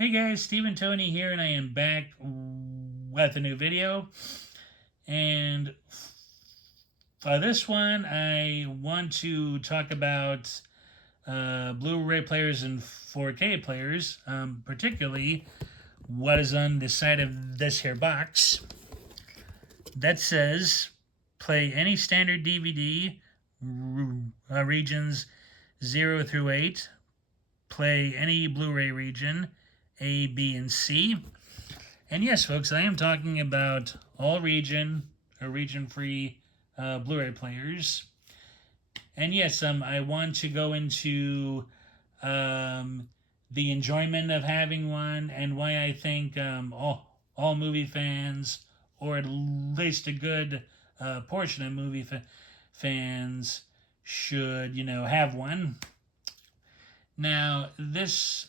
Hey guys, Stephen Tony here, and I am back with a new video. And for this one, I want to talk about Blu-ray players and 4K players, particularly what is on the side of this here box that says play any standard DVD regions 0 through 8, play any Blu-ray region A, B, and C. And yes, folks, I am talking about all region or region free Blu-ray players. And yes, I want to go into um, the enjoyment of having one and why I think all movie fans, or at least a good portion of fans, should have one. Now, this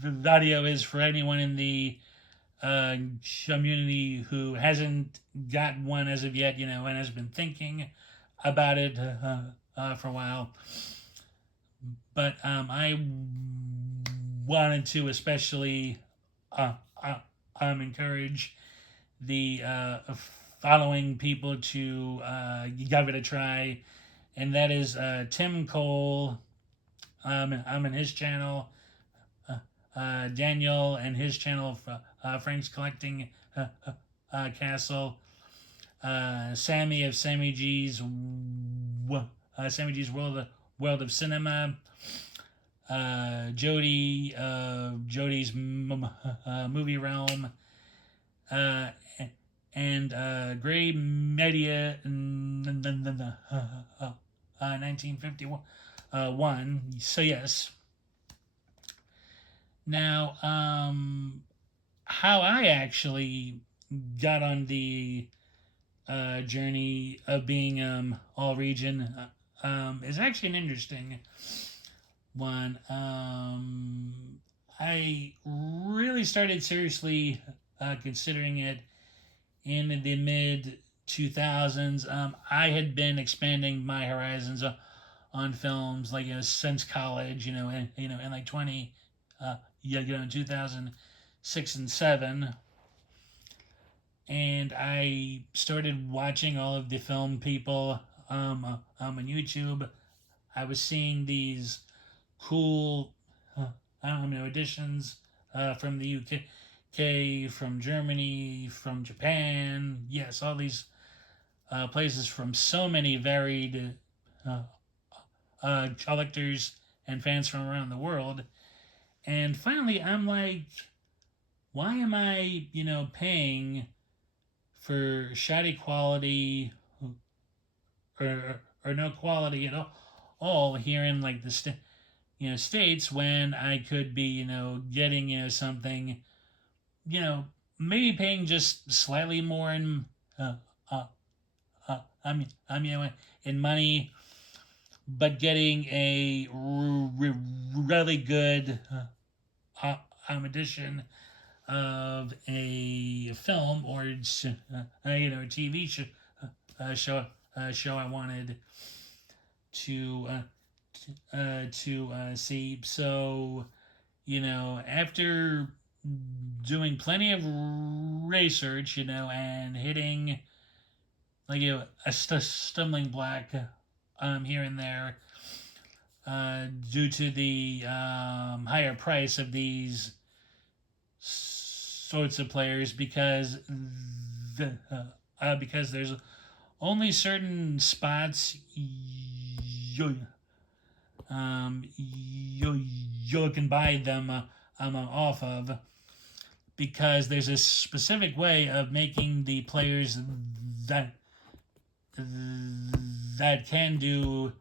video is for anyone in the community who hasn't got one as of yet, and has been thinking about it for a while. But I wanted to especially encourage the following people to give it a try, and that is Tim Cole. I'm in his channel, Daniel and his channel, Frank's Collecting Castle, Sammy of Sammy G's World of Cinema, Jody Jody's Movie Realm, and Gray Media 1951. So yes. Now, how I actually got on the journey of being all region is actually an interesting one. I really started seriously considering it in the mid 2000s. I had been expanding my horizons on films like since college, and in like 20, in 2006 and 7, and I started watching all of the film people on YouTube. I was seeing these cool, I don't know, editions from the UK, from Germany, from Japan. Yes, all these places from so many varied collectors and fans from around the world. And finally, I'm like, why am I, paying for shoddy quality or no quality at all here in like the states, when I could be, getting, something, maybe paying just slightly more in in money, but getting a really good edition of a film or TV show I wanted to see. So after doing plenty of research, and hitting like a stumbling block here and there due to the higher price of these sorts of players, because there's only certain spots you can buy them off of, because there's a specific way of making the players that can do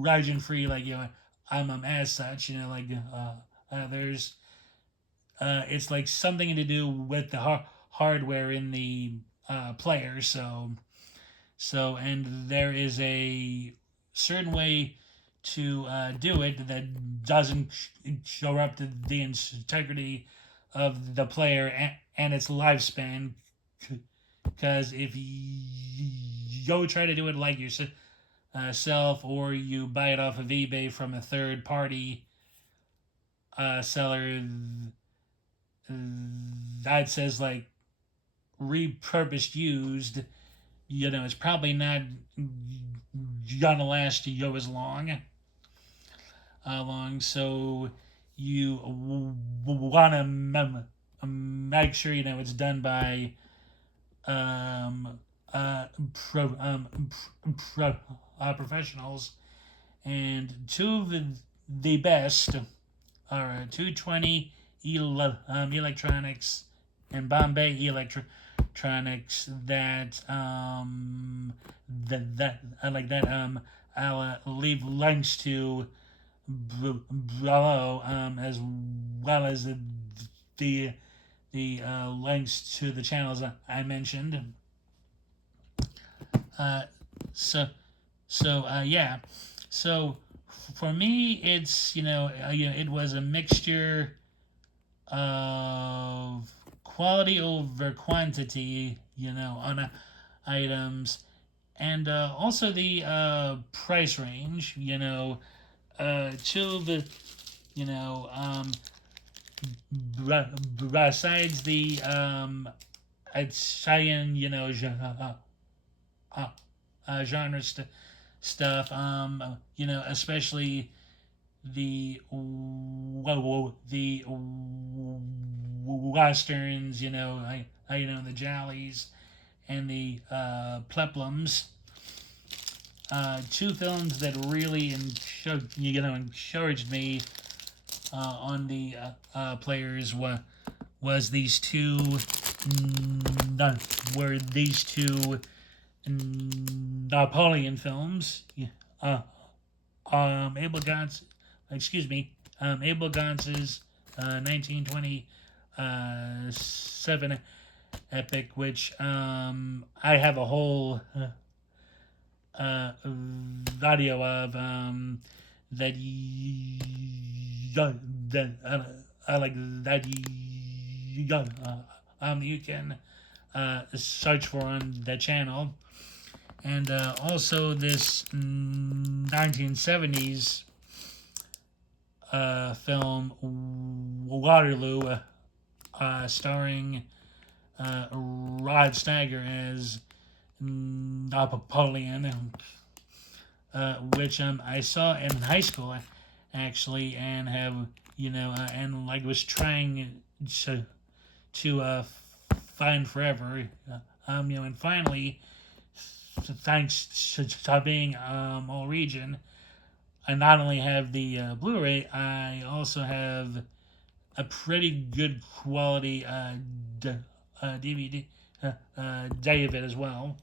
region free, like as such, there's it's like something to do with the hardware in the player. And there is a certain way to do it that doesn't corrupt the integrity of the player and its lifespan. Because if you try to do it like self, or you buy it off of eBay from a third party seller that says like repurposed used, it's probably not gonna last you as long. So you want to make sure it's done by um, professionals. And two of the best are 220 Electronics and Bombay Electronics. That I like that. I'll leave links to below, as well as the links to the channels I mentioned. Uh, so yeah. So for me, it's it was a mixture of quality over quantity, on items, and also the price range. Two of the besides the Italian genre stuff, especially the the westerns, the jollies and the peplums. Two films that really encouraged me on the players was these two were these two Napoleon films. Abel Gance, excuse me, Abel Gance's 1927 epic, which I have a whole video of that that I like that you can search for on the channel. And also this 1970s film Waterloo, starring Rod Steiger as Napoleon, which I saw in high school actually, and have and like was trying to find forever. And finally, thanks to being all region, I not only have the Blu-ray, I also have a pretty good quality DVD day of it as well.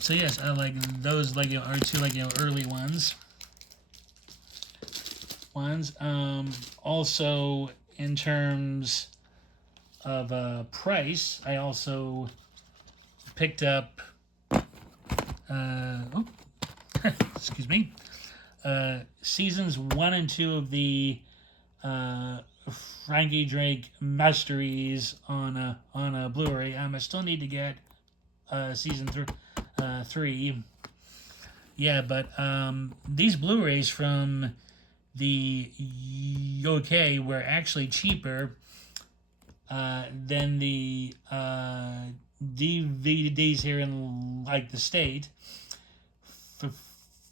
So yes, I like those are two early ones. Also in terms of price, I also picked up excuse me, seasons 1 and 2 of the Frankie Drake Mysteries on a Blu-ray. I still need to get season 3. Yeah, but these Blu-rays from the UK were actually cheaper than the DVDs here in the state.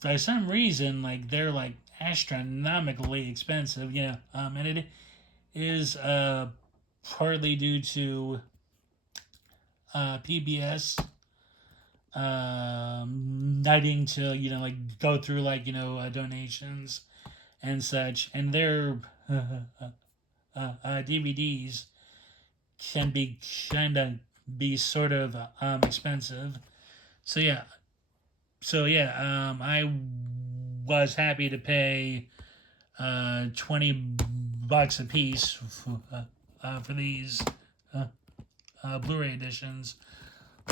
For some reason, they're astronomically expensive. And it is partly due to PBS needing to go through donations and such, and their DVDs can be sort of expensive. So yeah, I was happy to pay $20 a piece for these Blu-ray editions,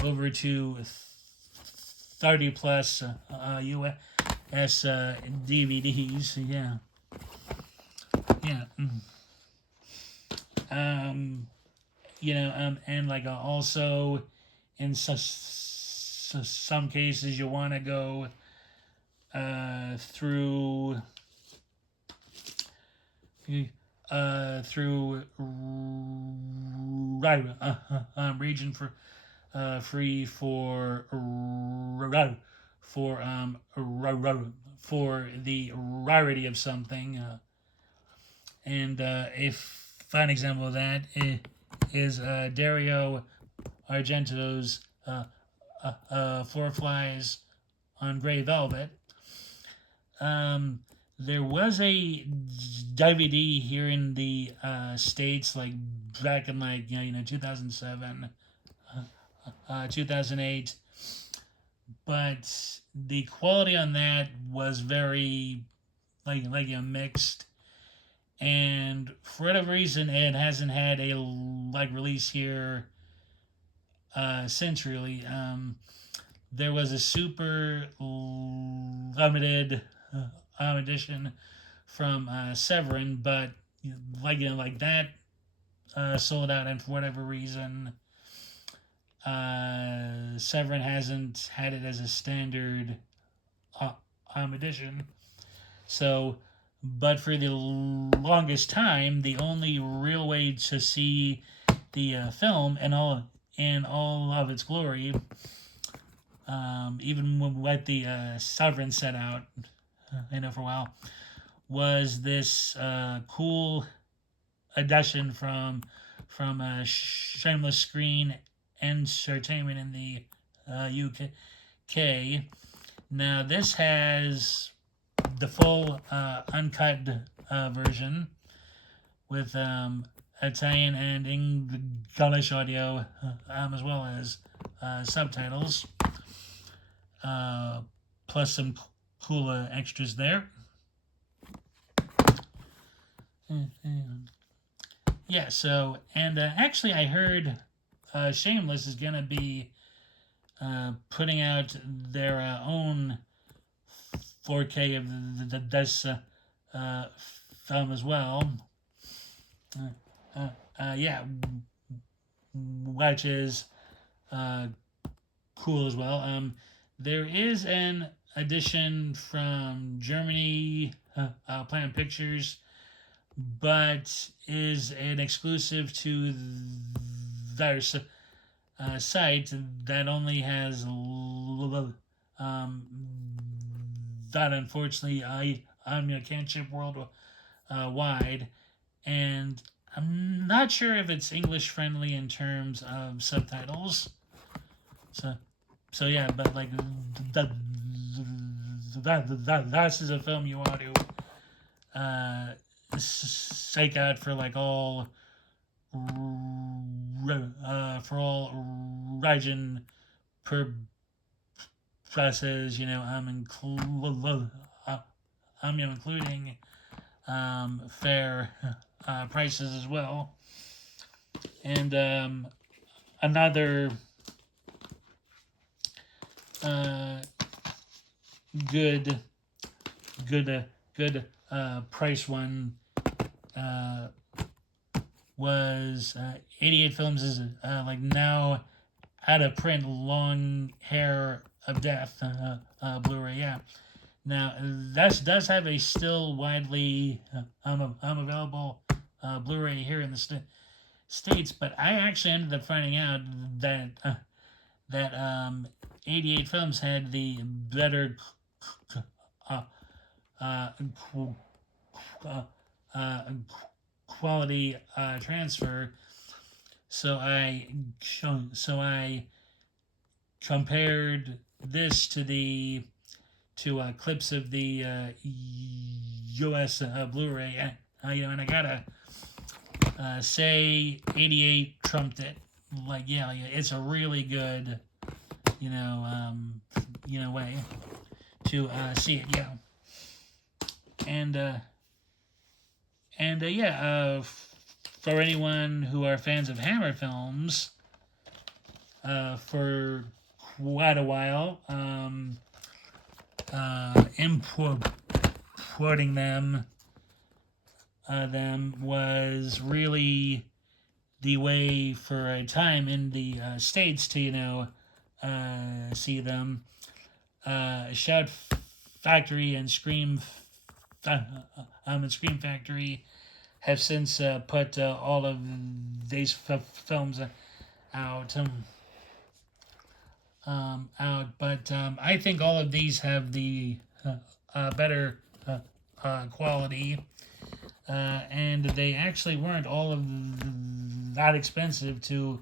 over to 30 plus US DVDs. Yeah. And also in some cases you want to go through region for free for the rarity of something, and a fine example of that is Dario Argento's Four Flies on Grey Velvet. There was a DVD here in the States, like back in 2007, 2008, but the quality on that was very mixed, and for whatever reason it hasn't had a release here since really. There was a super limited edition from Severin, but that sold out, and for whatever reason Severin hasn't had it as a standard edition. So, but for the longest time, the only real way to see the film in all of its glory, even what the Severin set out, for a while, was this cool edition from Shameless Screen Entertainment in the UK. Now this has the full uncut version with Italian and English audio, as well as subtitles, plus some cool extras there. Yeah, so, and actually I heard Shameless is going to be putting out their own 4K of this film as well. Yeah, which is cool as well. There is an edition from Germany, Planet Pictures, but is an exclusive to their site that only has that unfortunately I can't ship worldwide, and I'm not sure if it's English friendly in terms of subtitles. So yeah, but like that is a film you want to seek out for like all region purposes. I'm including fair prices as well. And another good price one was 88 Films is now out of print Long Hair of Death Blu-ray. Yeah. Now that does have a still widely available Blu-ray here in the States, but I actually ended up finding out that 88 Films had the better quality transfer. So I compared this to clips of the U.S. Blu-ray, and I gotta say 88 trumped it. It's a really good way to see it. Yeah. And for anyone who are fans of Hammer films, for quite a while, importing them was really the way for a time in the States to see them. Shout Factory and Scream Factory have since put all of these films out. But I think all of these have the better quality, and they actually weren't all of that expensive to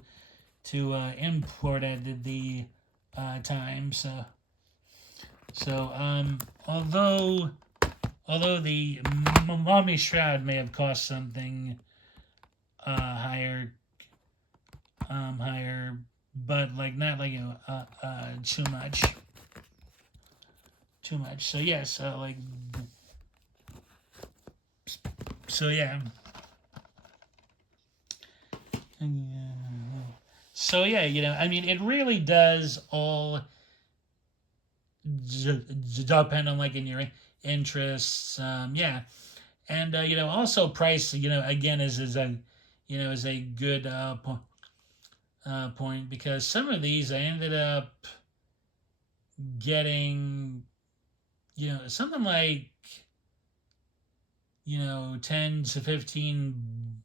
import at the time. Although the Mummy Shroud may have cost something higher, but like not like too much. So yes, so yeah. So yeah, I mean, it really does all depend on like in your interests. Yeah, and also price. Again is a is a good point, because some of these I ended up getting something like 10 to 15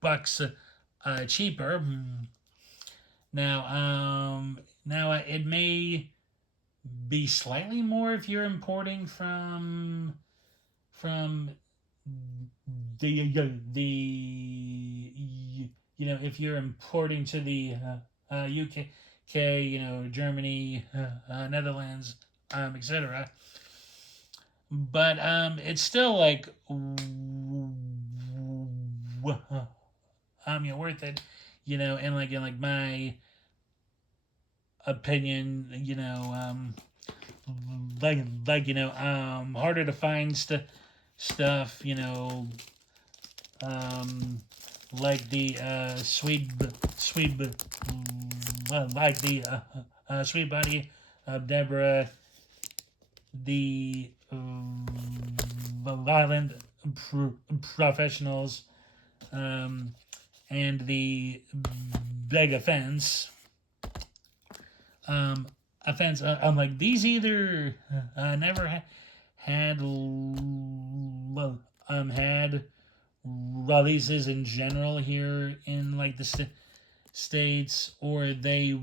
bucks cheaper. Now it may be slightly more if you're importing from the if you're importing to the UK, Germany, Netherlands, etc. But it's still like worth it, in like my opinion, harder to find stuff, like the sweet body of Deborah, the violent professionals, and the big offense. I'm like, these either never had had releases in general here in like the states, or they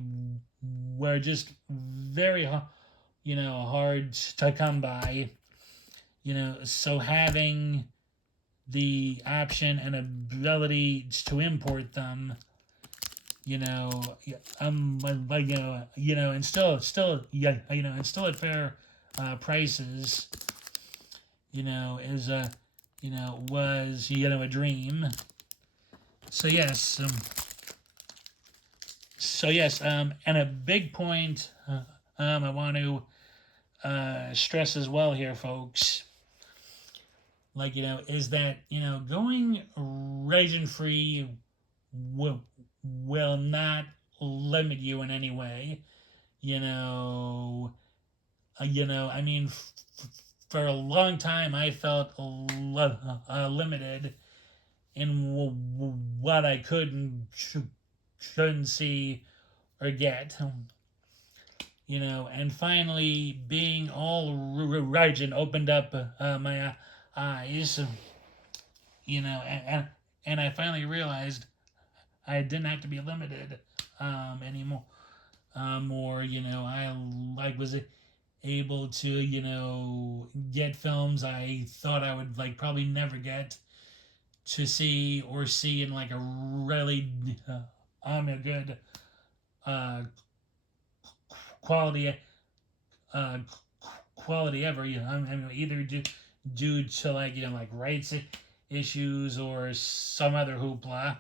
were just very hard to come by. So having the option and ability to import them, and still at fair prices, is was a dream. So yes, and a big point I want to stress as well here, folks. Is that going region free will not limit you in any way. I mean, for a long time I felt limited in what I couldn't see or get. And finally, being all region opened up my eyes. And I finally realized I didn't have to be limited anymore. I was able to get films I thought I would probably never get to see, or see in like a really a good quality quality ever. I mean, either due to like rights issues or some other hoopla.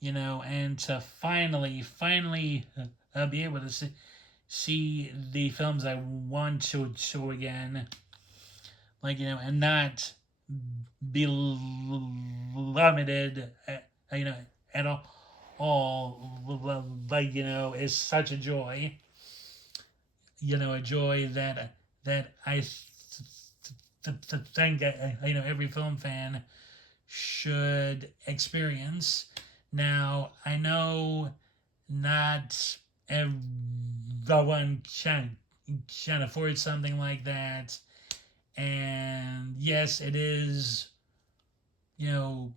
And to finally be able to see the films I want to again, and not be limited, at all, is such a joy. A joy that I think every film fan should experience. Now, I know not everyone can afford something like that. And yes, it is, you know,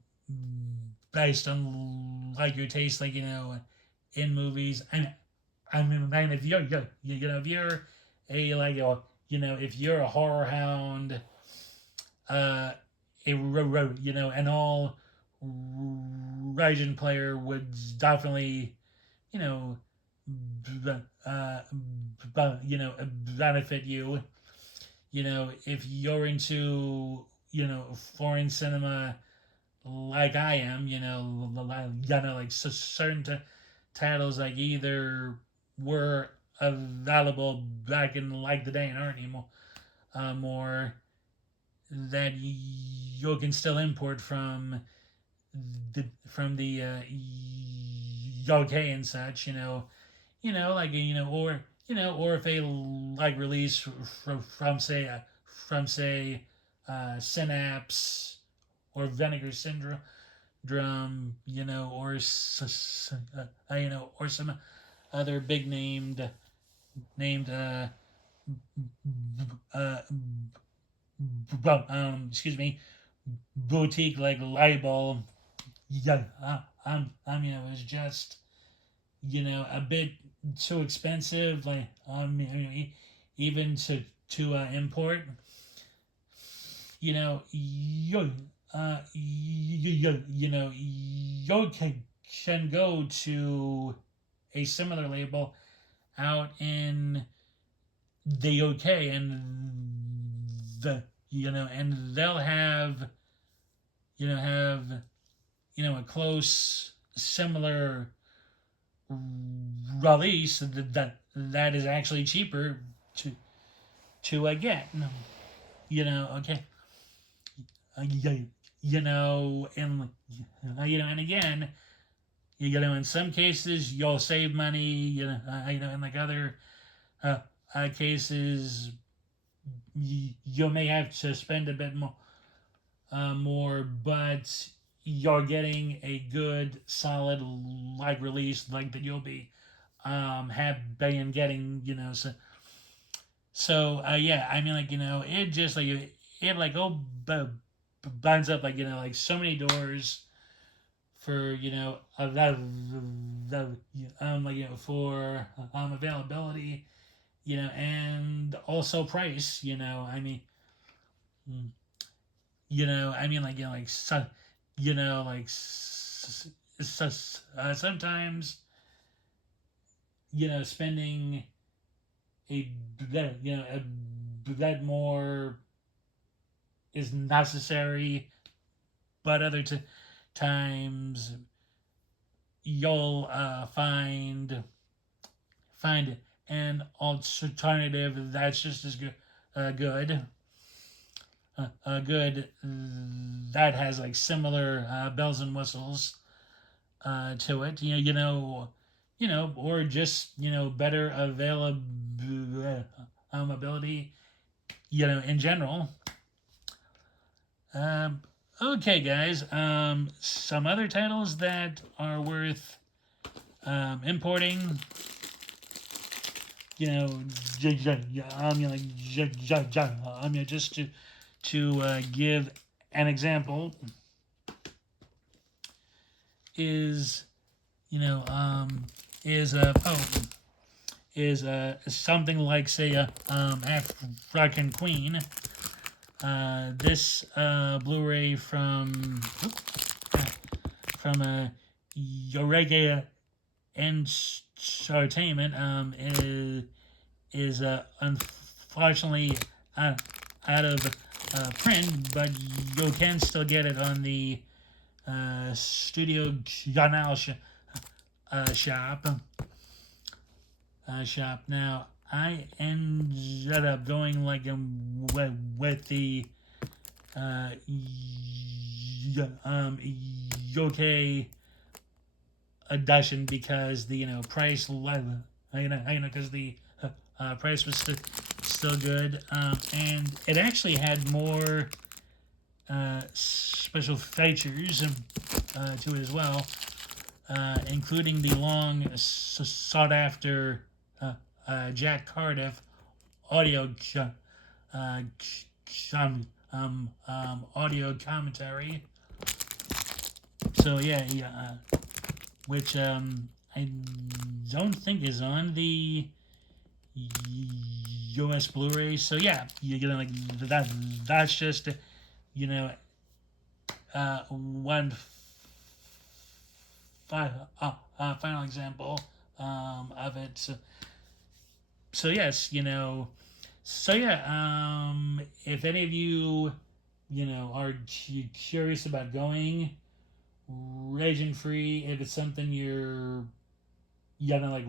based on like your taste, like, you know, in movies. I mean, man, if if you're a like a, you know, if you're a horror hound, uh, you know, an all Raijin player would definitely, you know, you know, benefit you. You know, if you're into, you know, foreign cinema like I am, like certain titles like either were available back in like the day and aren't anymore, more that you can still import from the UK and such, like or or if they like release from say Synapse or Vinegar Syndrome, or or some other big named uh, excuse me, boutique like label. Yeah, it was just a bit too expensive, like even to import. You can go to a similar label out in the UK, and they'll have a close similar release that is actually cheaper to get. Okay. And and again, in some cases you'll save money. In like other cases, you may have to spend a bit more, but you're getting a good, solid like release like that you'll be have been getting. So yeah, I mean, it just like it like binds up like like so many doors for like for availability, and also price. I mean, mm, I mean, like like so, like sometimes spending a bit a bit more is necessary, but other times you'll find an alternative that's just as good. Good that has like similar bells and whistles to it. Or just better availability. In general. Um, okay, guys. Some other titles that are worth importing. Just to give an example, is something like say African Queen. This Blu-ray from Yorege Entertainment is unfortunately out of print, but you can still get it on the Studio Canal shop. Now, I ended up going like with the UK edition because the price because the price was still good, and it actually had more special features to it as well. including the long sought after Jack Cardiff audio audio commentary. So yeah, which I don't think is on the US Blu-ray. So yeah, you know, like that. That's just you know one final example of it. So yes, you know. So yeah, if any of you, you know, are curious about going raging free, if it's something you're, you know, like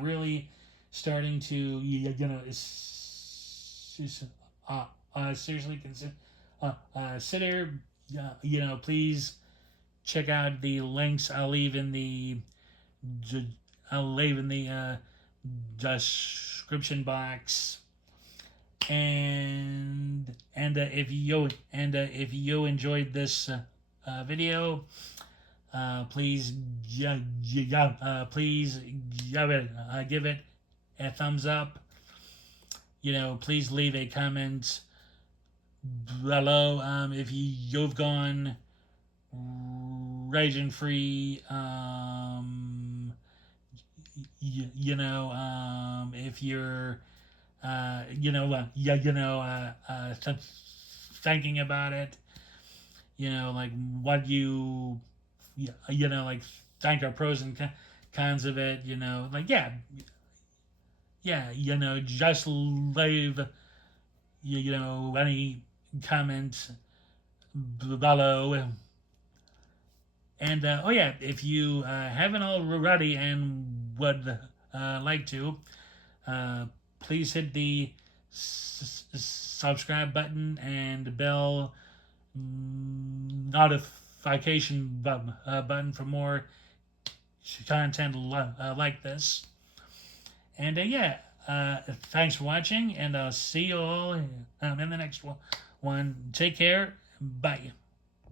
really starting to, you know, seriously consider, you know, please check out the links I'll leave in the description box. If you enjoyed this video, please please give it a thumbs up. You know, please leave a comment below if you've gone raging free. You know, if you're thinking about it, you know, like what you know, like think are pros and cons of it, you know, like you know, just leave you know any comments below. And oh yeah, if you haven't already and would like to, please hit the subscribe button and bell notification button for more content like this. And yeah, thanks for watching, and I'll see you all in the next one. Take care. Bye.